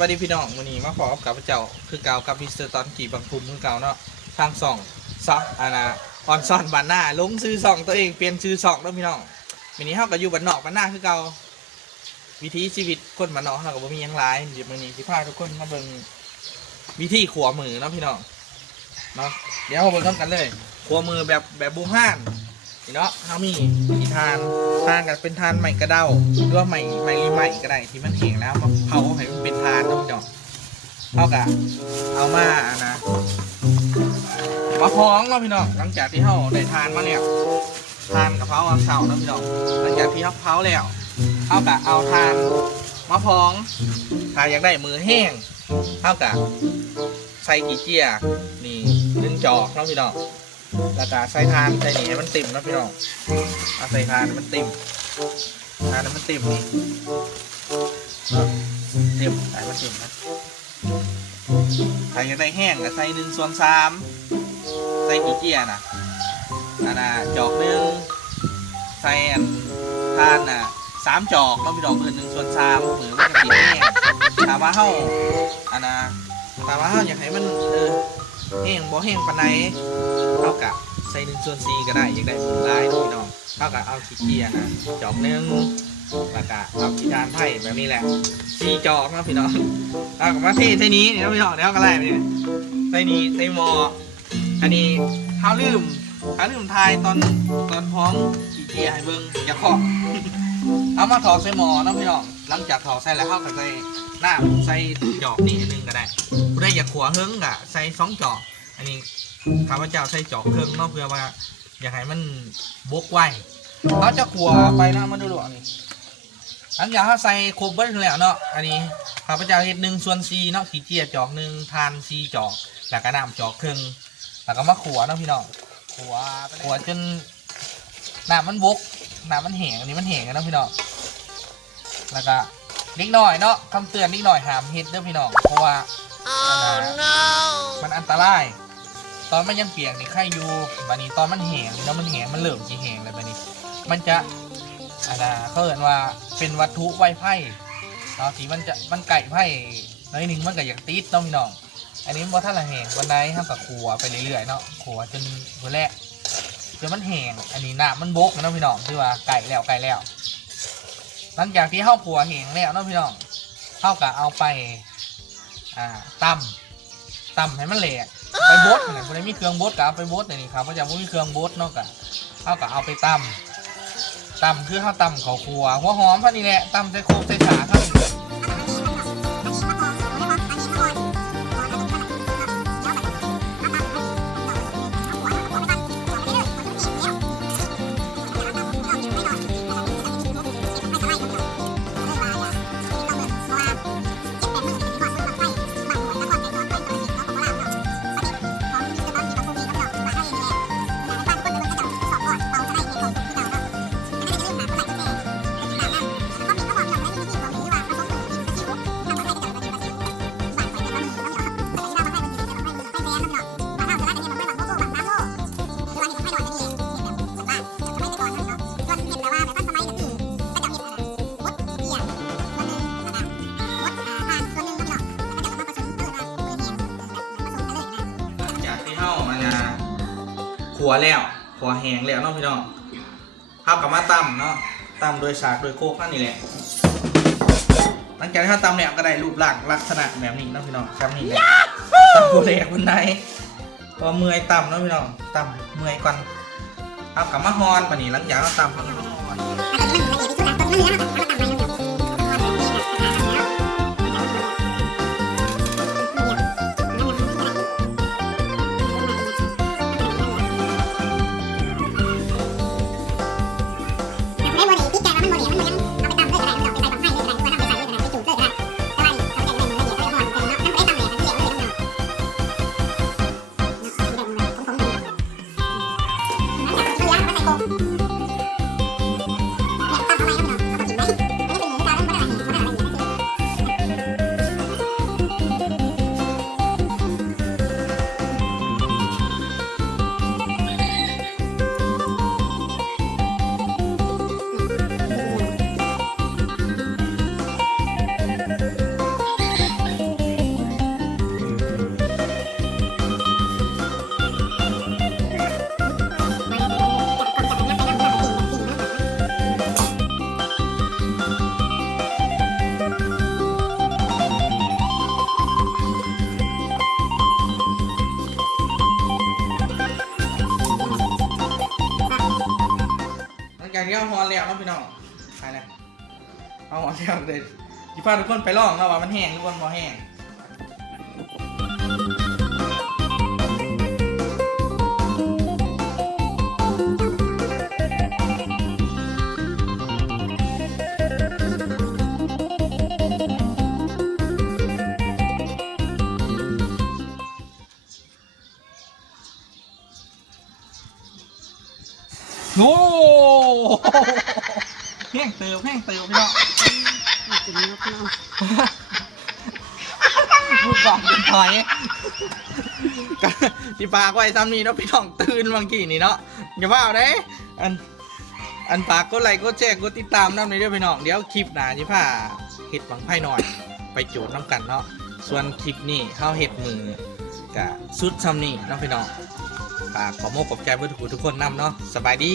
วัสดีพี่น้องวันนี้มาขอกับพระเจ้าคือเก่ากับมิสเตอร์ตอนกี่บางภูมิคือเก่าเนาะทางส่องซอกอานาออนซอนบ้านหน้าลงซื้อส่องตัวเองเปลี่ยนชื่อส่องแล้วพี่น้องวันนี้เฮาก็อยู่บ้านนอกบ้านหน้าคือเก่าวิถีชีวิตคนบ้านนอกเฮาก็บ่มีหยังหลายเดี๋ยวมื้อนี้สิพาทุกคนมาเบิ่งวิธีขัวมือเนาะพี่น้องเนาะเดี๋ยวเราเบิ่งกันเลยขัวมือแบบแบบบูฮาน นี่เนาะเฮามีมีทานทานกันเป็นทานใหม่กระเด้าหรือว่าใหม่ใหม่รีใหม่ก็ได้ที่มันแห้งแล้วมาเผาให้มันเป็นทานนาะพี่น้องเท่ากับเอามาอนะมาพ้องเนาะพี่น้องหลังจากที่เขาได้ทานมาแล้วทานกับเผาอังเสาเนาะพี่น้องหลังจากที่เขาเผาแล้วเท่ากับเอาทานมาพ้องถ้าอยากได้มือแห้งเท่ากับใส่กี่เจียนี่หนึ่งจอกเนาะพี่น้อง แล้วก็ใส่ทานใส่นี่ให้มันติ่มนะพี่น้องเอาใส่ทานมันติ่มทานมันติ่มนี่ติ่มใส่มันติ่มนะใส่กันได้แห้งก็ใส่หนึ่งส่วนสามใส่กี่เกียร์นะอันน่ะจอกหนึ่งใส่อันทานน่ะสามจอกต้องพี่ดอกเพิ่นหนึ่งส่วนสามหรือมันจะกินแห้งถามว่าเฮาอันน่ะถามว่าเฮาอยากให้มันเออ แห้งบ่แห้งปานใดเท่ากับใส่หนึ่งส่วนสี่ก็ได้อยากได้หมุนลายเนาะพี่น้องเท่ากับเอากี่เกียร์นะจอกหนึ่งแล้วก็เอากี่ทานไผ่แบบนี้แหละสี่จอกเนาะพี่น้องเอากับมาที่ไส้นี้นี่ยพี่น้องเดี๋ยวกันแรกเนี่ยไส้นี้ไส้หมออันนี้เท้าลืมเท้าลืมทายตอนตอนพ้องขี่เกียร์ให้เบิ้งอย่าขอเอามาถอดใส่หมอนะพี่น้อง หลังจากถอดใส่แล้วเข้ากับใส่หน้าใส่จอกนี่อันหนึงก็ได้ผู้ได้อยากขัวเฮิงกะใส่สองจอก อันนี้ข้าพเจ้าใส่จอกเครื่องเนาะเพื่อว่า อยากให้มันบกไวเขาจะขัวไปนะมาดูดูอันนี้หลังจากเขาใส่ครบเบิ้ลแล้วเนาะอันนี้ข้าพเจ้าเฮ็ดหนึ่งส่วนสี่เนาะขี้เกียจอกหนึ่งทานสี่จอกแล้วก็น้ำจอกครึ่งแล้วก็มาขัวเนาะพี่น้องขัวขัวจนน้ำมันบกน้ำมันแห้งอันนี้มันแห้งนะพี่น้อง แล้วก็นิดหน่อยเนาะคำเตือนนิดหน่อยห้ามเฮ็ดเด้อพี่น้องเพราะว่าอันน่ะมันอันตราย ตอนมันยังเปียกนี่ไข่อยู่บัดนี้ตอนมันแห้งแล้วมันแห้งมันเริ่มจีแห้งเลยบัดนี้ มันจะอันน่ะเขาเรียกว่าเป็นวัตถุไวไพ่เนาะที่มันจะมันไก่ไผ่น้อยหนึ่งมันก็อยากติดเนาะพี่น้อง อันนี้มันท่านละแหงวันใดห้ามกับขัวไปเรื่อยๆเนาะขัวจนวันแรกจนมันแห้งอันนี้น้ำมันบกเนาะพี่น้องที่ว่าไก่แล้วไก่แล้ว หลังจากที่เข้าขัวแห้งแล้วเนาะพี่น้องเข้ากับเอาไป อ่าตำตำให้มันเละไปบดเนี่ยคนไหนมีเครื่องบดก็เอาไปบดเนี่ยนี่ครับเพราะจะไม่มีเครื่องบดเนาะกะเข้ากับเอาไปตำตำคือข้าวตำเขาครัวหัวหอมพอนี่แหละตำใส่โคกใส่ขาข้าวนี่ากที่เข้ามานะขัวแล้วขัวแห้งแล้วเนาะพี่น้องข้ากับมาตำเนาะตำโดยสากโดยโคกนั่นนี่แหละหลังจากที่เขาตำแล้วก็ได้รูปร่างลักษณะแบบนี้เนาะพี่น้องจำนี่แหละตำโบแหลกวันไหนพอเมื่อยตำเนาะพี่น้องตำเมื่อยก่อนเอากลับมาฮอนปะนี่หลังจากเขาตำเขา เอาฮอนแล้วน้องพี่น้องไปแล้วเอาฮอนแล้วเด็ดยี่ป้าทุกคนไปล่องเนาะว่ามันแห้งทุกคนบอแห้ง แห้งเติมแห้งเติมพี่น้องกินนกเนาะพูดบอกเป็นถอยก็ที่ปากไว้ซ้ำนี้เนาะพี่น้องตื่นบางทีนี่เนาะอย่าว่าเอาเด้อันอันปากก็ไลค์ก็แชร์ก็ติดตามน้ำในเรื่องพี่น้องเดี๋ยวคลิปหน้าที่ผ้าเห็ดบังไพ่หน่อย ไปโจทย์น้ำกันเนาะส่วนคลิปนี้เข้าเห็ดมือกับสุดซ้ำนี่เนาะพี่น้องฝากขอโมกขอบใจเพื่อนทุกคนทุกคนนำเนาะสบายดี